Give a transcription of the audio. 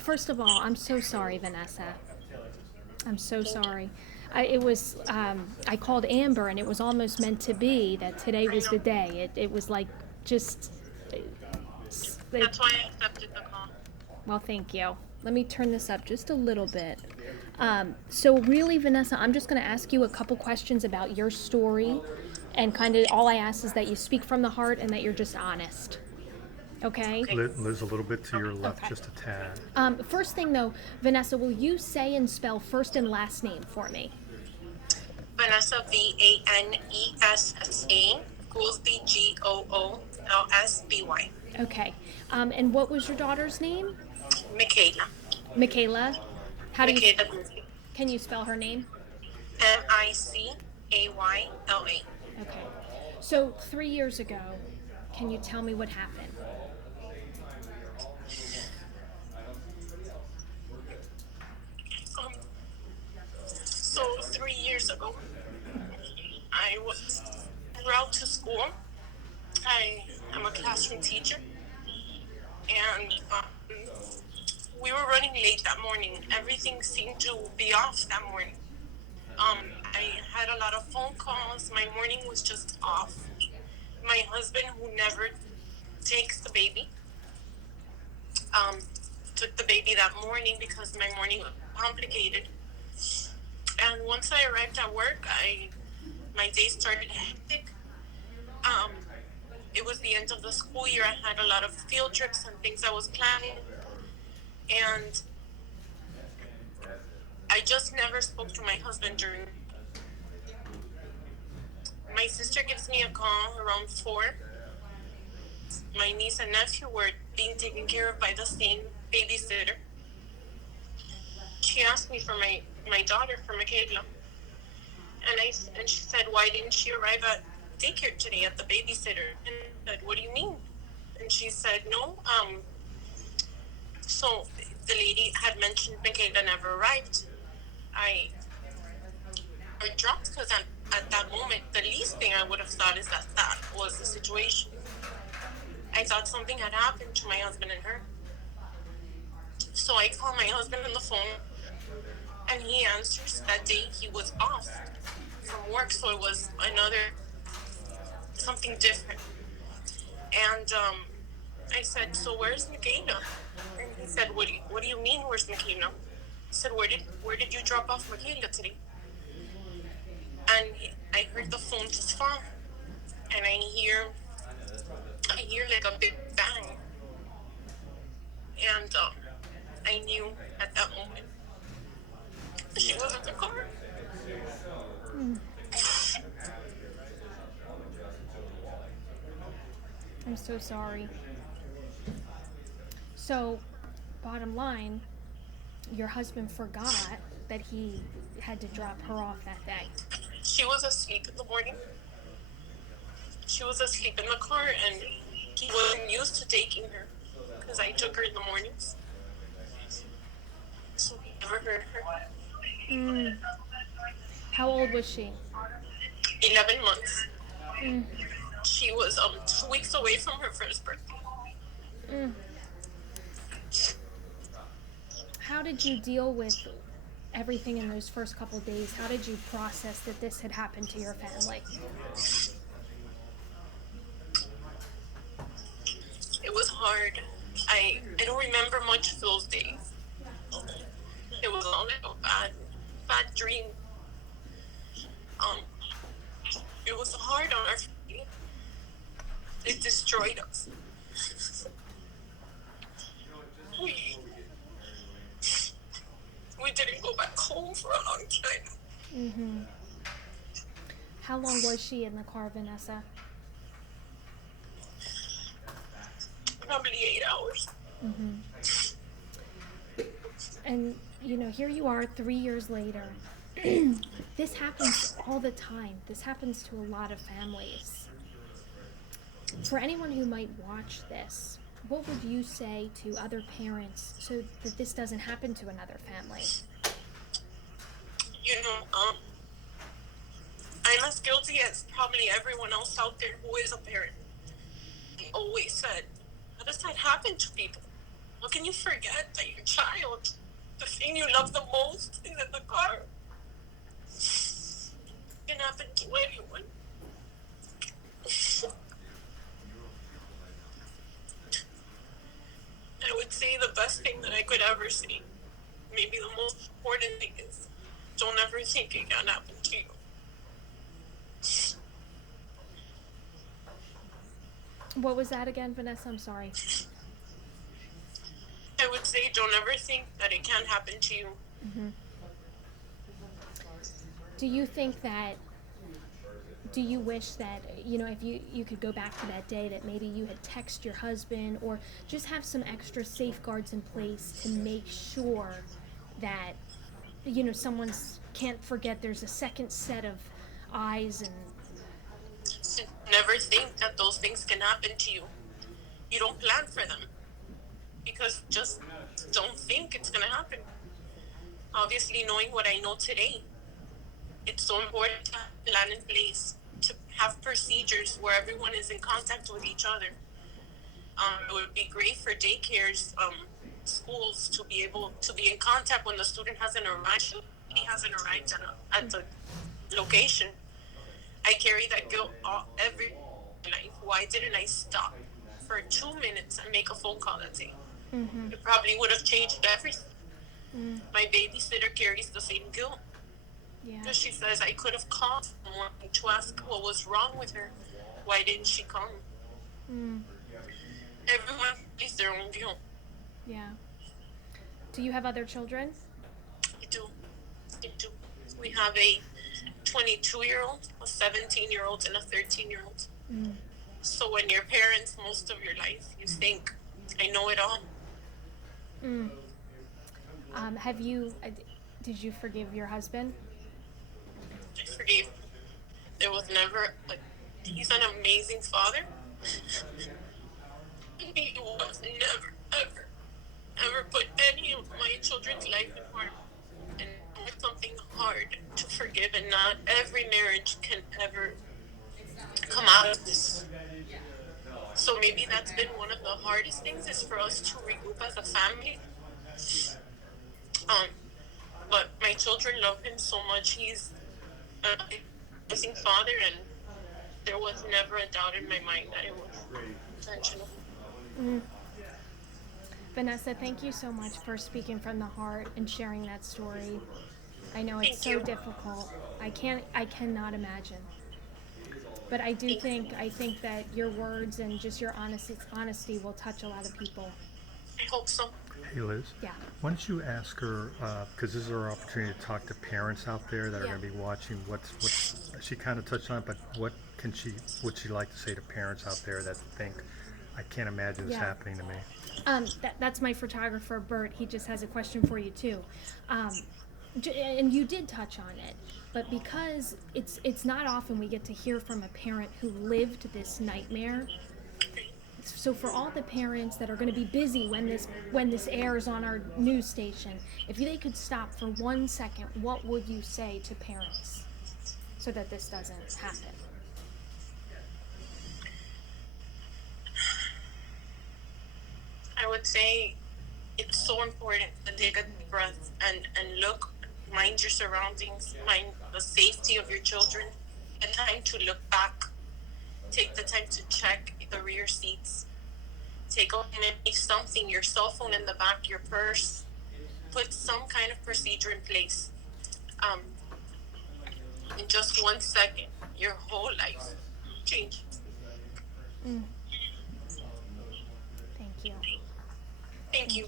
First of all, I'm so sorry, Vanessa. I'm so sorry. I called Amber, and it was almost meant to be that today I was know. the day. It was like just. It, That's why I accepted the call. well, thank you. Let me turn this up just a little bit. So, really, Vanessa, I'm just going to ask you a couple questions about your story. And kind of all I ask is that you speak from the heart and that you're just honest. Okay? Okay. Liz, a little bit to your left, Okay. just a tad. First thing though, Vanessa, will you say and spell first and last name for me? Vanessa, Vanessa, Goolsby, Goolsby. Okay. And what was your daughter's name? Michaela. Michaela. How do you? Michaela Goolsby. Can you spell her name? Micayla. Okay. So 3 years ago, can you tell me what happened? Um, so 3 years ago, I was route to school. I am a classroom teacher, and we were running late that morning. Everything seemed to be off that morning. I had a lot of phone calls. My morning was just off. My husband, who never takes the baby, um, took the baby that morning because my morning was complicated. And once I arrived at work, my day started hectic. Um, it was the end of the school year. I had a lot of field trips and things I was planning, and I just never spoke to my husband during. My sister gives me a call around 4. My niece and nephew were being taken care of by the same babysitter. She asked me for my daughter, for Michaela, and she said, "Why didn't she arrive at daycare today at the babysitter?" And I said, "What do you mean?" And she said, "No, so the lady had mentioned Michaela never arrived. I I dropped because at that moment, the least thing I would have thought is that was the situation. I thought something had happened to my husband and her. So I called my husband on the phone, and he answers. That day he was off from work, so it was something different. And I said, "So where's Michaela?" And he said, "What do you mean, where's Michaela?" I said, "Where did you drop off Michaela today?" And I heard the phone just fall, and I hear like a big bang, and I knew at that moment she was in the car. I'm so sorry. So, bottom line, your husband forgot that he had to drop her off that day. She was asleep in the morning. She was asleep in the car, and he wasn't used to taking her because I took her in the mornings. So he never heard her. How old was she? 11 months. She was 2 weeks away from her first birthday. How did you deal with everything in those first couple days? How did you process that this had happened to your family? It was hard. I don't remember much of those days. It was all like a bad dream. Um, it was hard on our family. It destroyed us. We we didn't go back home for a long time. How long was she in the car, Vanessa? Probably 8 hours. And, here you are 3 years later. This happens all the time. This happens to a lot of families. For anyone who might watch this, what would you say to other parents so that this doesn't happen to another family? You know, I'm as guilty as probably everyone else out there who is a parent. I always said, how does that happen to people? How can you forget that your child, the thing you love the most, is in the car? It can happen to anyone. I would say the best thing that I could ever say, maybe the most important thing, is don't ever think it can happen to you. What was that again, Vanessa? I'm sorry. I would say don't ever think that it can't happen to you. Do you think that, do you wish that, if you could go back to that day, that maybe you had texted your husband, or just have some extra safeguards in place to make sure that, someone's can't forget there's a second set of eyes and Never think that those things can happen to you. You don't plan for them because just don't think it's going to happen. Obviously, knowing what I know today, it's so important to have a plan in place, to have procedures where everyone is in contact with each other. It would be great for daycares, schools, to be able to be in contact when the student hasn't arrived. He hasn't arrived at the location. I carry that guilt every life. Why didn't I stop for 2 minutes and make a phone call that day? It probably would have changed everything. My babysitter carries the same guilt. yeah. Because she says I could have called someone to ask what was wrong with her. Why didn't she come? Everyone carries their own guilt. Yeah. Do you have other children? I do. I do. We have a 22-year-old, a 17-year-old, and a 13-year-old. So when you're parents most of your life, you think, I know it all. Have you, did you forgive your husband? I forgave him. There was never, he's an amazing father. He was never, ever, ever put any of my children's life in harm. And it's something hard to forgive, and not every marriage can ever come out of this. So maybe that's been one of the hardest things, is for us to regroup as a family. But my children love him so much. He's an amazing father, and there was never a doubt in my mind that it was intentional. Vanessa, thank you so much for speaking from the heart and sharing that story. I know it's Thank so you. difficult. I cannot imagine. But I think that your words and just your honesty will touch a lot of people. I hope so. Hey Liz, Yeah. why don't you ask her, because this is our opportunity to talk to parents out there that are Yeah. going to be watching. What's she kind of touched on, but what would she like to say to parents out there that think, I can't imagine this Yeah. happening to me? That's my photographer, Bert. He just has a question for you too. And you did touch on it, but because it's not often we get to hear from a parent who lived this nightmare. So for all the parents that are going to be busy when this airs on our news station, if they could stop for 1 second, what would you say to parents so that this doesn't happen? I would say it's so important to take a deep breath and look, mind your surroundings, mind the safety of your children. The time to look back. Take the time to check the rear seats. Take out maybe something, your cell phone in the back, your purse. Put some kind of procedure in place. In just 1 second, your whole life changes. Thank you. Thank you.